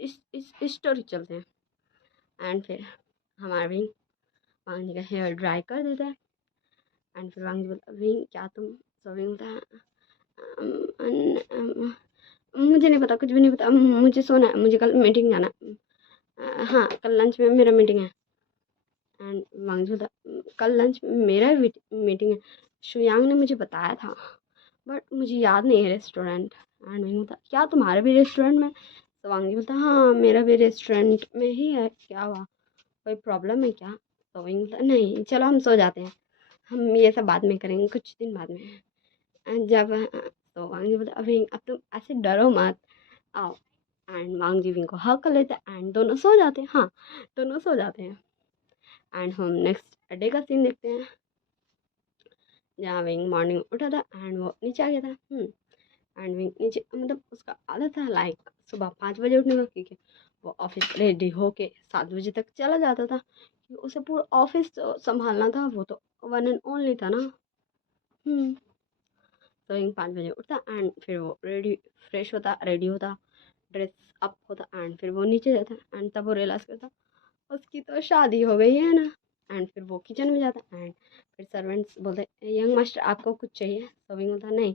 इस स्टोरी चलते हैं। एंड फिर हमारा विंग वांगी का हेयर ड्राई कर देता है एंड फिर वांगी बोलता विंग क्या तुम, सो विंग बोलता है मुझे नहीं पता, कुछ भी नहीं पता, मुझे सोना है, मुझे कल मीटिंग जाना है। हाँ कल लंच में मेरा मीटिंग है। एंड वांगजू दा कल लंच में मेरा मीटिंग है, शुयांग ने मुझे बताया था बट मुझे याद नहीं है रेस्टोरेंट। एंड मैं बोलता क्या तुम्हारा भी रेस्टोरेंट में। तो वांगी बोलता हाँ मेरा भी रेस्टोरेंट में ही है, क्या हुआ कोई प्रॉब्लम है क्या। तो वही बोलता नहीं चलो हम सो जाते हैं, हम ये सब बाद में करेंगे कुछ दिन बाद में। जब तो वांगी बोलता अभी अब तुम ऐसे डरो मत, आओ। एंड वांग जी को हक कर लेते हैं एंड दोनों सो जाते हैं, हाँ दोनों सो जाते हैं। एंड हम नेक्स्ट डे का सीन देखते हैं जहाँ विंग मॉर्निंग उठा था एंड वो नीचे आ गया था। एंड विंग नीचे मतलब उसका आदत था लाइक सुबह 5 बजे उठने का, क्योंकि वो ऑफिस रेडी होके 7 बजे तक चला जाता था क्योंकि उसे पूरा ऑफिस तो संभालना था, वो तो वन एंड ओनली था ना। हम्म तो विंग 5 बजे उठता एंड फिर वो रेडी फ्रेश होता, रेडी होता, ड्रेस अप होता एंड फिर वो नीचे जाता एंड तब वो रियलाइज़ करता उसकी तो शादी हो गई है ना। एंड फिर वो किचन में जाता है एंड फिर सर्वेंट्स बोलते यंग मास्टर आपको कुछ चाहिए, तो विंग बोलता नहीं,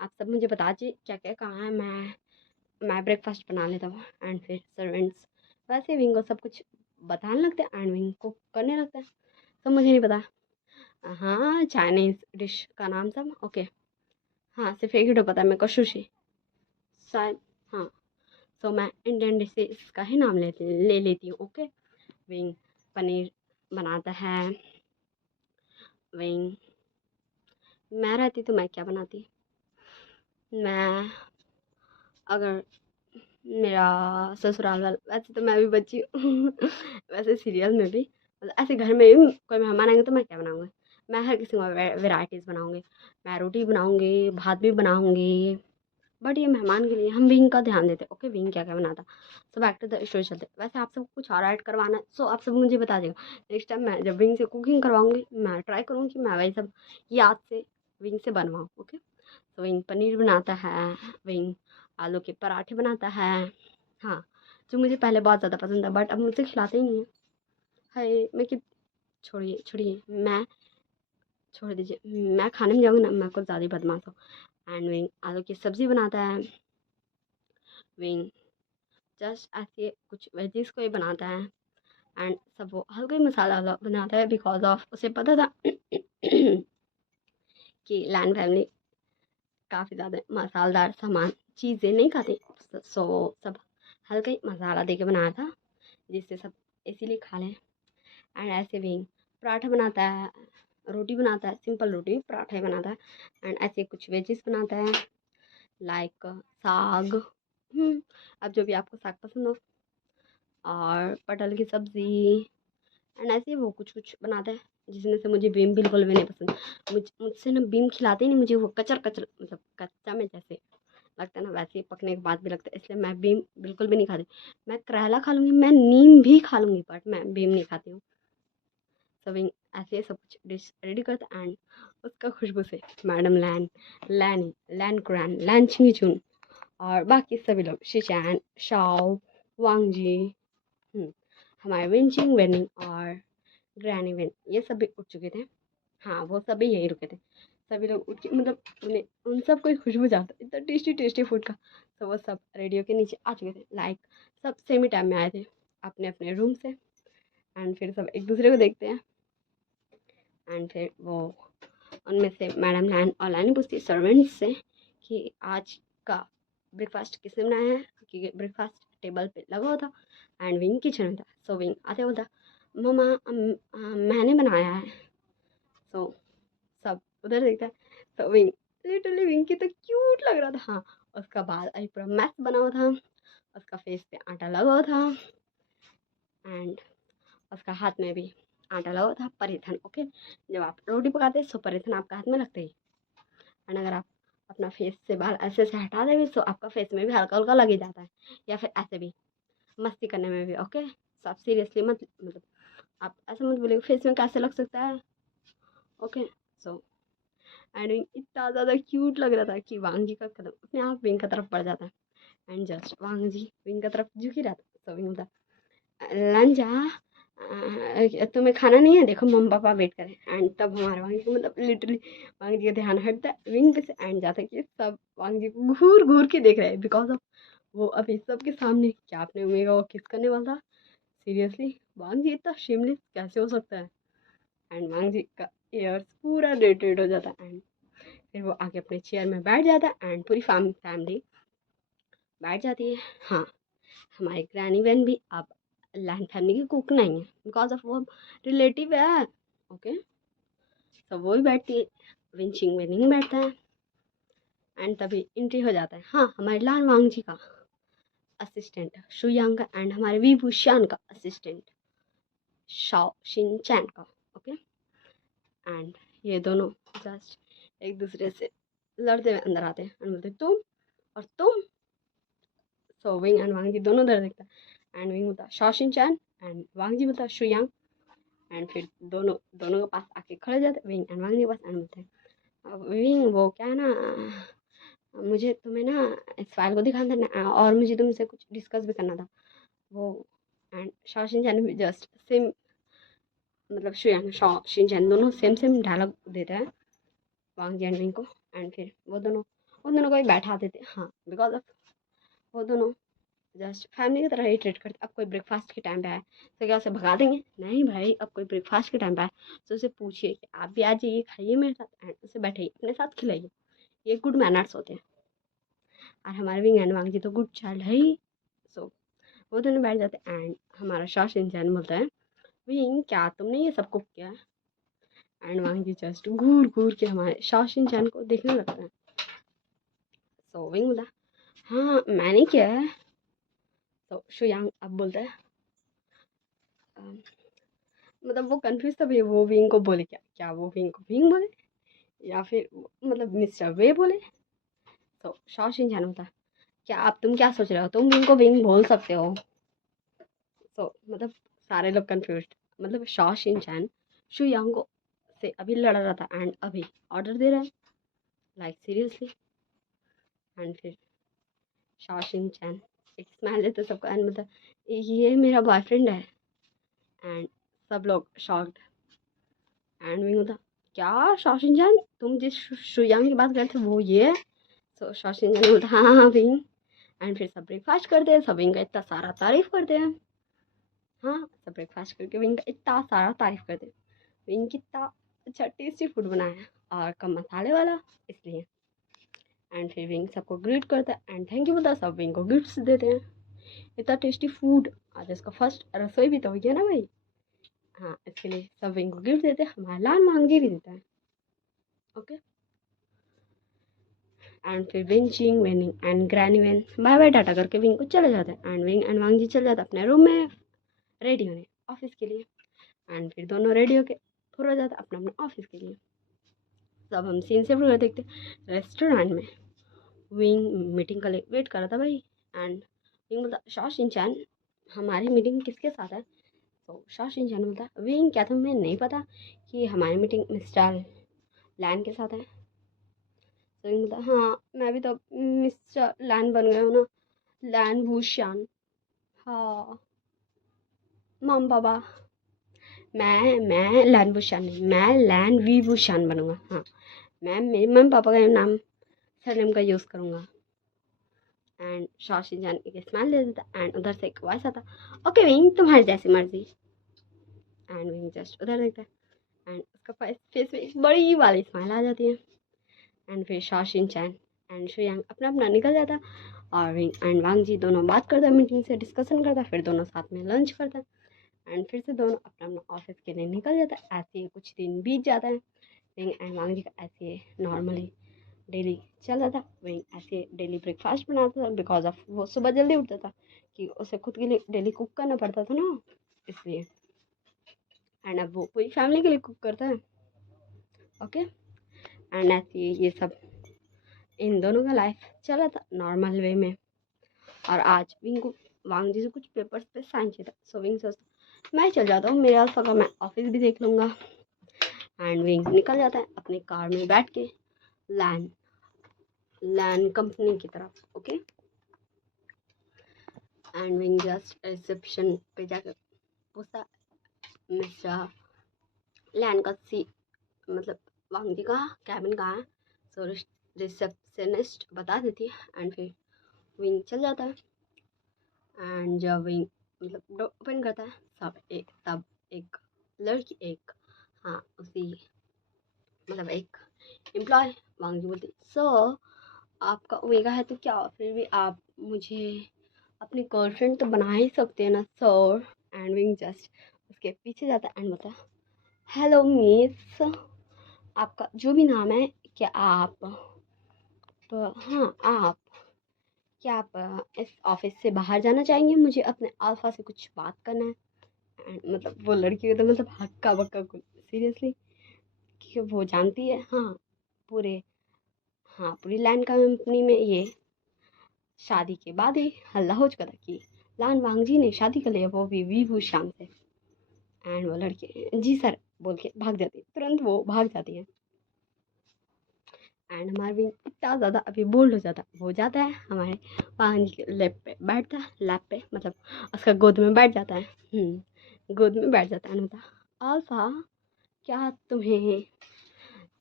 आप सब मुझे बता दीजिए क्या क्या कहाँ है, मैं ब्रेकफास्ट बना लेता हूँ। एंड फिर सर्वेंट्स वैसे विंग को सब कुछ बताने लगते हैं एंड विंग को करने लगता है। तो मुझे नहीं पता, हाँ चाइनीज़ डिश का नाम सब ओके, हाँ सिर्फ एक ही तो पता है मेरे को, सुशी शायद, हाँ। तो मैं इंडियन डिशेज का ही नाम ले लेती हूँ ओके। विंग पनीर बनाता है। विंग मैं रहती तो मैं क्या बनाती, मैं अगर मेरा ससुराल वाला, वैसे तो मैं भी बच्ची हूँ वैसे सीरियल में भी, मतलब ऐसे घर में भी कोई मेहमान आएंगे तो मैं क्या बनाऊँगी, मैं हर किसी को वेराइटीज़ बनाऊँगी, मैं रोटी बनाऊँगी, भात भी बनाऊँगी। बट ये मेहमान के लिए हम विंग का ध्यान देते ओके, विंग क्या क्या बनाता, सब बैक टू द स्टोरी चलते। वैसे आप सबको कुछ और ऐड करवाना है सो आप सब मुझे बता देगा, नेक्स्ट टाइम मैं जब विंग से कुकिंग करवाऊंगी मैं ट्राई करूँगी कि मैं वही सब याद से विंग से बनवाऊँ ओके। तो विंग पनीर बनाता है, विंग आलू के पराठे बनाता है, हाँ, जो मुझे पहले बहुत ज़्यादा पसंद था बट अब मुझे खिलाते ही नहीं है। हाय मैं कि छोड़िए छोड़िए, मैं छोड़ दीजिए, मैं खाने में जाऊँगी ना मैं कुछ ज़्यादा ही बदमाश हूँ। एंड विंग आलू की सब्ज़ी बनाता है। विंग जस्ट ऐसे कुछ वेजिस को ही बनाता है एंड सब वो हल्का ही मसाला वाला बनाता है बिकॉज ऑफ उसे पता था कि लैंड फैमिली काफ़ी ज़्यादा मसालेदार सामान चीज़ें नहीं खाती, सो सब हल्का ही मसाला दे के बनाया था जिससे सब इसीलिए खा लें। एंड ऐसे भी पराठा बनाता है, रोटी बनाता है, सिंपल रोटी पराठा ही बनाता है एंड ऐसे कुछ वेजिस बनाता है लाइक साग, अब जो भी आपको साग पसंद हो, और पटल की सब्ज़ी एंड ऐसे ही वो कुछ कुछ बनाता है जिसमें से मुझे बीम बिल्कुल भी नहीं पसंद। मुझसे ना बीम खिलाते ही नहीं, मुझे वो कचर कचर मतलब कच्चा में जैसे लगता है ना वैसे ही पकने के बाद भी लगता है, इसलिए मैं बीम बिल्कुल भी नहीं खाती। मैं करेला खा लूँगी, मैं नीम भी खा लूँगी बट मैं बीम नहीं खाती हूँ। सविंग ऐसे सब कुछ डिश रेडी करता एंड उसका खुशबू से मैडम लैन क्रैन लैन छिंगचुन और बाकी सभी लोग शिचैन शाओ वांगजी, हमारे विंचिंग वेनिंग और ग्रैनी वेन ये सब भी उठ चुके थे। हाँ वो सभी यहीं रुके थे, सभी लोग उठ के मतलब उन्हें उन सब को खुशबू जाता इतना टेस्टी टेस्टी फूड का। तो वो सब रेडियो के नीचे आ चुके थे लाइक सब सेम ही टाइम में आए थे अपने अपने रूम से एंड फिर सब एक दूसरे को देखते हैं एंड फिर वो उनमें से मैडम लैन और लैन पूछती है सर्वेंट्स से कि आज का ब्रेकफास्ट किसने बनाया है, क्योंकि ब्रेकफास्ट टेबल पे लगा हुआ था एंड विंग किचन में था। सो विंग आते होता ममा मैंने बनाया है। सो सब उधर देखता है, तो विंग लिटरली विंग की तो क्यूट लग रहा था, हाँ उसका बाल अभी पूरा मैस बना हुआ था, उसका फेस पे आटा लगा हुआ था एंड उसका हाथ में भी आटा लगा हुआ था, परिथन ओके। जब आप रोटी पकाते हैं सो परिथन आपका हाथ में लगते ही एंड अगर आप अपना फेस से बाल ऐसे से हटा देंगे तो आपका फेस में भी हल्का हल्का लग ही जाता है, या फिर ऐसे भी मस्ती करने में भी ओके। सो आप सीरियसली मत मतलब आप ऐसे मत बोलिए फेस में कैसे लग सकता है ओके। सो एंड विंग इतना ज़्यादा क्यूट लग रहा था कि वांग जी का कदम अपने आप विंग की तरफ बढ़ जाता है and just Wang Ji Wing की तरफ झुक ही रहता। तो विंग बोलता लंजा तुम्हें खाना नहीं है, देखो मम्मी पापा वेट करें एंड तब हमारे वांग जी को मतलब लिटरली वांग जी का ध्यान हटता है विंग पे से एंड जाता है कि सब वांग जी को घूर घूर के देख रहे हैं बिकॉज ऑफ वो अभी सबके सामने क्या आपने उम्मीद वो किस करने वाला था। सीरियसली वांग जी इतना शेमलेस कैसे हो सकता है एंड वांग जी का एयर्स पूरा रेड हो जाता है एंड फिर वो आके अपने चेयर में बैठ जाता है एंड पूरी फैमिली बैठ जाती है। हाँ हमारी ग्रैनी बहन भी अब लैंड फैमिली की कुक नहीं है बिकॉज ऑफ वो रिलेटिव है ओके। तो वो भी बैठती है, विंचिंग में नहीं बैठता है एंड तभी एंट्री हो जाता है, हाँ हमारे लान वांग जी का असिस्टेंट शुयांग का एंड हमारे विभूषण का असिस्टेंट शाओ शिन चैन का ओके। एंड ये दोनों जस्ट एक दूसरे से लड़ते हुए अंदर आते हैं एंड बोलते तुम और तुम। सो विंग एंड वांग जी दोनों दर देखता है एंड विंग बोलता शॉशिन चैन एंड वांग जी बोलता शुयांग एंड फिर दोनों दोनों के पास आके खड़े जाते विंग एंड वांग जी के पास एंड बोलते हैं विंग वो क्या है ना मुझे तुम्हें ना इस फाइल को दिखाना था ना और मुझे तुमसे कुछ डिस्कस भी करना था वो। एंड शॉशिन चैन भी जस्ट सेम मतलब शुयांग शिनचैन दोनों सेम सेम डायलॉग देते हैं वांग जी एंड विंग को। एंड फिर वो दोनों को भी बैठा देते हैं। हाँ, बिकॉज ऑफ वो दोनों जस्ट फैमिली की तरह ही ट्रीट करते। अब कोई ब्रेकफास्ट के टाइम पे आए तो क्या उसे भगा देंगे? नहीं भाई, अब कोई ब्रेकफास्ट के टाइम पे आए तो उसे पूछिए कि आप भी आ जाइए, खाइए मेरे साथ, एंड उसे बैठाइए, अपने साथ खिलाइए। ये गुड मैनर्स होते हैं। और हमारे विंग एंड वांग जी तो गुड चाइल्ड है ही। सो वो दोनों बैठ जाते हैं एंड हमारा शॉ शिनचैन बोलता है, विंग क्या तुमने ये सब कुक किया है? एंड वांग जी जस्ट घूर घूर के हमारे शॉ शिनचैन को देखने लगता है। सो विंग बोला, हाँ मैंने किया है। तो शुयांग अब बोलता है, "अम, मतलब वो कंफ्यूज था भाई, वो विंग को बोले क्या, क्या वो विंग को विंग बोले या फिर मतलब मिस्टर वे बोले? तो शॉ शिनचैन होता, क्या आप तुम क्या सोच रहे हो, तुम विंग को विंग बोल सकते हो? सो मतलब सारे लोग कंफ्यूज। मतलब शॉ शिनचैन शुयांग को से अभी लड़ रहा था एंड अभी ऑर्डर दे रहा है, लाइक सीरियसली। एंड फिर शॉ शिनचैन एक स्माइल देते सबको एंड मतलब ये मेरा बॉयफ्रेंड है। एंड सब लोग शॉक्ड। एंड विंग होता, क्या शॉ शिनचैन तुम जिस शुयांग की बात करते थे वो ये है? सो शॉ शिनचैन बोलता, हाँ हाँ हाँ विंग। एंड फिर सब ब्रेकफास्ट करते हैं, सब विंग का इतना सारा तारीफ करते हैं। हाँ, सब ब्रेकफास्ट करके विंग का इतना सारा तारीफ करते हैं, विंग कितना अच्छा टेस्टी फूड बनाया है और कम मसाले वाला, इसलिए। एंड फिर विंग सबको ग्रीट करता है एंड थैंक यू बोलता है, सब विंग को गिफ्ट्स देते हैं। इतना टेस्टी फूड, आज इसका फर्स्ट रसोई भी तो हुई है ना भाई। हाँ, इसके लिए सब विंग को गिफ्ट देते हैं, हमारा लाल मांगजी भी देता है। ओके। एंड फिर विंग चिंग विनिंग एंड ग्रैनी वेन बाय बाय टाटा करके विंग को चले जाते हैं एंड विंग एंड वांगजी चले जाते हैं अपने रूम में रेडी होने ऑफिस के लिए। एंड फिर दोनों रेडी होके फिर हो जाता अपना अपना ऑफिस के लिए। तब हम सीन से फिर देखते रेस्टोरेंट में विंग मीटिंग का वेट कर रहा था भाई। एंड विंग बोलता, शॉ शिनचैन हमारी मीटिंग किसके साथ है? तो शॉ शिनचैन बोलता, विंग क्या तुम्हें नहीं पता कि हमारी मीटिंग मिस्टर लैन के साथ है? तो विंग बोलता, हाँ मैं भी तो मिस्टर लैन बन गया हूँ ना, लैन वूशान। हाँ मम पापा, मैं लैन वूशान नहीं, मैं लैन वी वूशान बनूंगा। हाँ, मैं मेरे मम्मी पापा का नाम सरनेम का यूज़ करूँगा। एंड शॉ शिनचैन एक स्माइल दे देता एंड उधर से एक वॉइस आता, ओके विंग तुम्हारी जैसी मर्जी। एंड विंग जस्ट उधर देखता है एंड उसका फेस में एक बड़ी वाली स्माइल आ जाती है। एंड फिर शॉ शिनचैन एंड शुयांग अपना अपना निकल जाता और विंग एंड वांग जी दोनों बात करते हैं, मीटिंग से डिस्कशन करता, फिर दोनों साथ में लंच करते हैं एंड फिर से दोनों अपना अपना ऑफिस के लिए निकल जाता है। ऐसे ही कुछ दिन बीत जाता है। विंग एंड वांग जी का ऐसे नॉर्मली डेली चल रहा था। वहीं ऐसे डेली ब्रेकफास्ट बनाता था बिकॉज ऑफ वो सुबह जल्दी उठता था कि उसे खुद के लिए डेली कुक करना पड़ता था ना, इसलिए। एंड अब वो पूरी फैमिली के लिए कुक करता है। ओके। एंड ऐसे ये सब इन दोनों का लाइफ चला था नॉर्मल वे में। और आज विंग को वांग जी से कुछ पेपर्स पे साइन चाहिए था। सो विंग सोचता मैं चल जाता हूँ, मेरे अल्फा का मैं ऑफिस भी देख लूँगा। एंड विंग निकल जाता है अपनी कार में बैठ के लैन लैन कंपनी की तरफ। Okay. And wing just reception पे जाकर पूछता, मिस्टर लैन का सी मतलब वांग जी का कैबिन कहाँ है? सो रिसेप्शनिस्ट बता देती है एंड फिर विंग चल जाता है। एंड जब विंग मतलब डोर ओपन करता है तब एक लड़की एक हाँ उसी मतलब एक एम्प्लॉय वांग जी बोलती, सो आपका ओमेगा है तो क्या फिर भी आप मुझे अपनी गर्लफ्रेंड तो बना ही सकते हैं ना सर? एंड विंग जस्ट उसके पीछे जाता है एंड बोलता, हेलो मिस, आपका जो भी नाम है, क्या आप तो हाँ आप क्या आप इस ऑफिस से बाहर जाना चाहेंगे? मुझे अपने अल्फा से कुछ बात करना है। एंड मतलब वो लड़की तो मतलब हक्का बक्का सीरियसली, क्योंकि वो जानती है हाँ पूरे पूरी लैंड कंपनी में ये शादी के बाद ही हल्ला हो चुका था कि लान वांगजी ने शादी कर लिया, वो भी वीवू शाम से। एंड वो लड़की जी सर बोल के भाग जाती है, तुरंत वो भाग जाती है। एंड हमारा भी इतना ज़्यादा अभी बोल्ड हो जाता, वो जाता है हमारे वांगजी के लैप पे बैठता है, लैप पे मतलब उसका गोद में बैठ जाता है। गोद में बैठ जाता है बोलता, अल्फा क्या तुम्हें,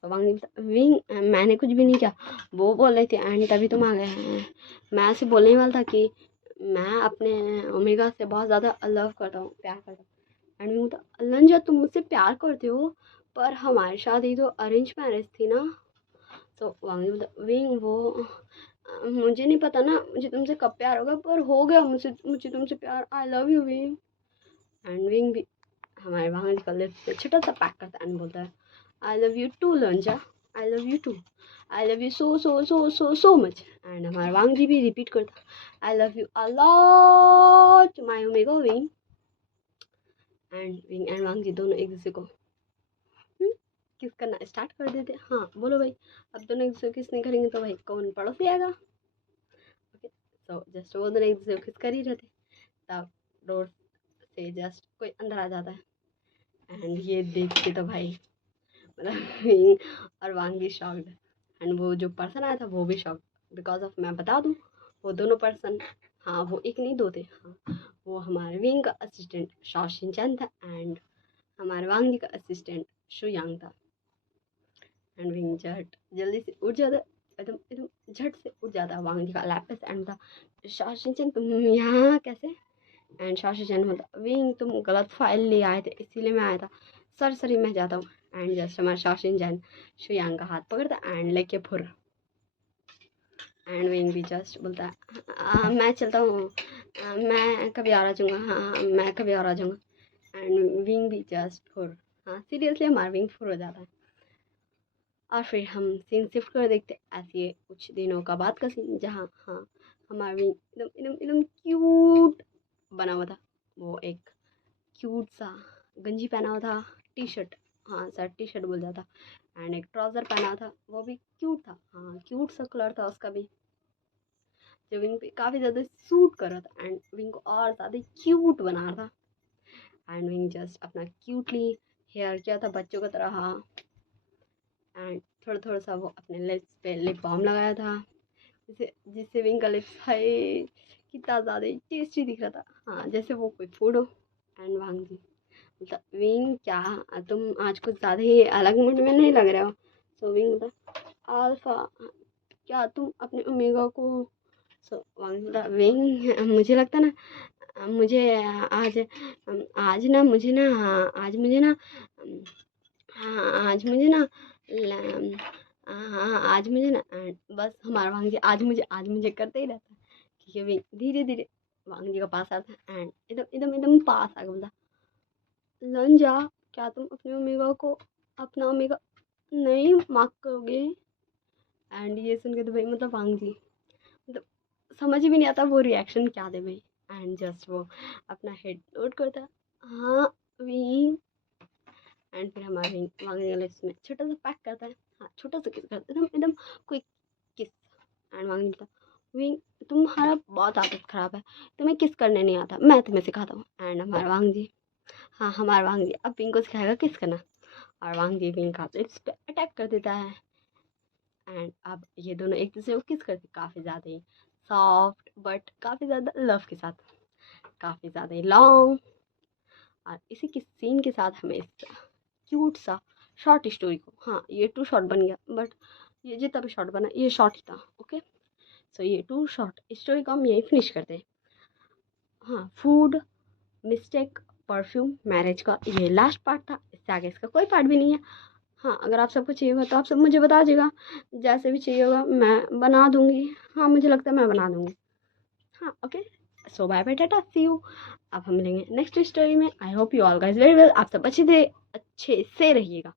तो वांग विंग मैंने कुछ भी नहीं किया, वो बोल रहे थे एंड तभी तुम आ गए हैं। मैं ऐसे बोलने ही वाला था कि मैं अपने ओमेगा से बहुत ज़्यादा लव करता हूँ, प्यार करता हूँ। एंड विंग था लंजा तुम मुझसे प्यार करते हो पर हमारी शादी तो अरेंज मैरिज थी ना। तो वांग विंग वो मुझे नहीं पता ना मुझे तुमसे कब प्यार होगा पर हो गया मुझे तुमसे प्यार, आई love you wing. And wing भी हमारे वहाँ का लिप्स पे छोटा सा पैक करता है एंड बोलता है आई लव यू टू लंजा, I love you too, I love you so so so so so much. And हमारा वांग जी भी रिपीट करता I love you a lot my omega विंग। एंड विंग एंड वांग जी दोनों एक दूसरे को किस करना स्टार्ट कर देते। हाँ बोलो भाई, अब दोनों एक दूसरे को किस नहीं करेंगे तो भाई कौन पड़ोसी आएगा। ओके सो जस्ट वो दोनों एक दूसरे को किस कर ही रहते, तब डोर से जस्ट कोई अंदर आ जाता है एंड ये देख के तो भाई मतलब और वांगी शॉक्ड एंड वो जो पर्सन आया था वो भी शॉक्ड बिकॉज ऑफ मैं बता दूँ वो दोनों पर्सन, हाँ वो एक नहीं दो थे, हाँ वो हमारे विंग का असिस्टेंट शॉ शिनचैन था एंड हमारे वांगी का असिस्टेंट शु यांग था। एंड विंग झट जल्दी से उठ जाता, एकदम एकदम झट से उठ जाता वांगी का लैप पे एंड था शॉ शिनचैन तुम यहाँ कैसे। एंड शॉ शिनचैन बोलता विंग तुम गलत फाइल ले आए थे इसीलिए मैं आया था, सॉरी मैं जाता हूँ। एंड जस्ट हमारा शॉ शिनचैन शुयांग का हाथ पकड़ता एंड लेके फुर एंड विंग भी जस्ट बोलता है मैं चलता हूँ, मैं कभी और आ जाऊँगा, हाँ मैं कभी और आ जाऊँगा। एंड विंग भी जस्ट फुर, हाँ सीरियसली हमारा विंग फुर हो जाता है। और फिर हम सीन शिफ्ट कर देखते ऐसे कुछ दिनों का बाद का सीन जहाँ हाँ हमारा विंग एकदम एकदम एकदम क्यूट बना हुआ था। वो एक क्यूट सा गंजी पहना हुआ था, टी शर्ट, हाँ सर टी शर्ट बोल जाता एंड एक ट्राउज़र पहना था वो भी क्यूट था, हाँ क्यूट सा कलर था उसका भी जो विंग पे काफ़ी ज़्यादा सूट कर रहा था एंड विंग को और ज़्यादा क्यूट बना रहा था। एंड विंग जस्ट अपना क्यूटली हेयर किया था बच्चों की तरह, हाँ एंड थोड़ा थोड़ा सा वो अपने लिप्स पे लिप बाम लगाया था जिससे जिससे विंग का लिप्स हाय कितना ज़्यादा टेस्टी दिख रहा था, हाँ जैसे वो कोई फूड हो। एंड वांग जी मतलब विंग क्या तुम आज कुछ ज़्यादा ही अलग मूड में नहीं लग रहे हो। सो विंग मतलब अल्फा क्या तुम अपने ओमेगा को, सो मतलब विंग मुझे लगता ना मुझे आज आज ना मुझे ना आज मुझे ना हाँ आज मुझे ना हाँ आज मुझे ना बस हमारा वांग जी आज मुझे करते ही रहता है क्योंकि विंग धीरे धीरे वांग जी का पास आता है एंड एकदम एकदम एकदम पास आ गया बोलता लंजा क्या तुम अपने ओमेगा को अपना ओमेगा नहीं मार्क करोगे। एंड ये सुन के तो भाई मतलब वांग जी मतलब समझ ही भी नहीं आता वो रिएक्शन क्या दे भाई। एंड जस्ट वो अपना हेड नोट करता है हाँ विंग एंड फिर हमारे विंग वांग जी लिप्स में छोटा सा पैक करता है, हाँ छोटा सा किस करता है एकदम एकदम क्विक किस। एंड वांग जी विंग तुम्हारा बहुत आदत खराब है, तुम्हें किस करने नहीं आता मैं तुम्हें सिखाता हूँ। एंड हमारा वांग जी हाँ हमारा वांग जी अब विंग को सिखाएगा किस करना और वांग जी विंग का लिप्स पे अटैक कर देता है। एंड अब ये दोनों एक दूसरे को किस करते काफ़ी ज़्यादा ही सॉफ्ट बट काफ़ी ज़्यादा लव के साथ, काफ़ी ज़्यादा ही लॉन्ग। और इसी के सीन के साथ हमें इस क्यूट सा शॉर्ट स्टोरी को, हाँ ये टू शॉर्ट बन गया बट ये जितना भी शॉर्ट बना ये शॉर्ट ही था। ओके सो ये टू शॉर्ट स्टोरी को हम यही फिनिश करते हैं। हाँ फूड मिस्टेक परफ्यूम मैरिज का ये लास्ट पार्ट था, इससे आगे इसका कोई पार्ट भी नहीं है। हाँ अगर आप सबको चाहिए होगा तो आप सब मुझे बता दीजिएगा, जैसे भी चाहिए होगा मैं बना दूँगी, हाँ मुझे लगता है मैं बना दूँगी। हाँ okay so bye bye tata see you. अब हम मिलेंगे नेक्स्ट स्टोरी में। I hope you all guys very well, आप सब अच्छे से रहिएगा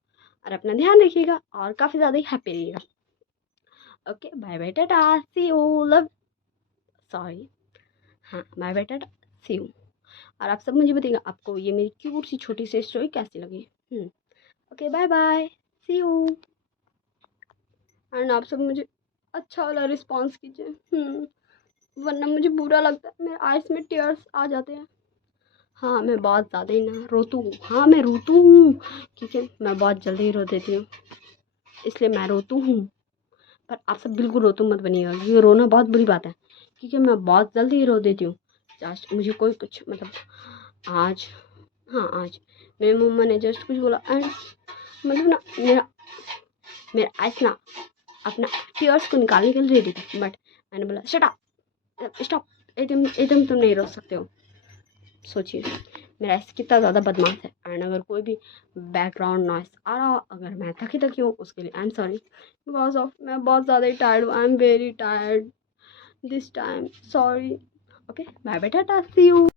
और अपना ध्यान रखिएगा और काफ़ी ज़्यादा ही हैप्पी रहिएगा। Okay bye bye tata see you love sorry हाँ bye bye tata see you. और आप सब मुझे बताइएगा आपको ये मेरी क्यूट सी छोटी सी स्टोरी कैसी लगी। Okay bye bye see you. And आप सब मुझे अच्छा वाला रिस्पॉन्स कीजिए, वरना मुझे बुरा लगता है, मेरे आइस में टीयर्स आ जाते हैं। हाँ मैं बहुत ज़्यादा ही ना रोतू हूँ, हाँ मैं रोतू हूँ क्योंकि मैं बहुत जल्दी ही रो देती हूँ इसलिए मैं रोतू हूँ। पर आप सब बिल्कुल रोतू मत बनिएगा क्योंकि रोना बहुत बुरी बात है क्योंकि मैं बहुत जल्दी ही रो देती हूँ। जस्ट मुझे कोई कुछ मतलब आज हाँ आज मेरी मम्मा ने जस्ट कुछ बोला एंड मतलब ना मेरा आइस ना अपना टीयर्स को निकालने के लिए रेडी था, बट मैंने बोला शट अप, स्टॉप, एकदम तुम नहीं रोक सकते हो। सोचिए मेरा आइस कितना ज़्यादा बदमाश है। एंड अगर कोई भी बैकग्राउंड नॉइस आ रहा, अगर मैं थकी हूँ उसके लिए I am sorry, because of मैं बहुत ज़्यादा ही टायर्ड हूँ, I am very tired this time, sorry. Okay bye bye, tata, see you.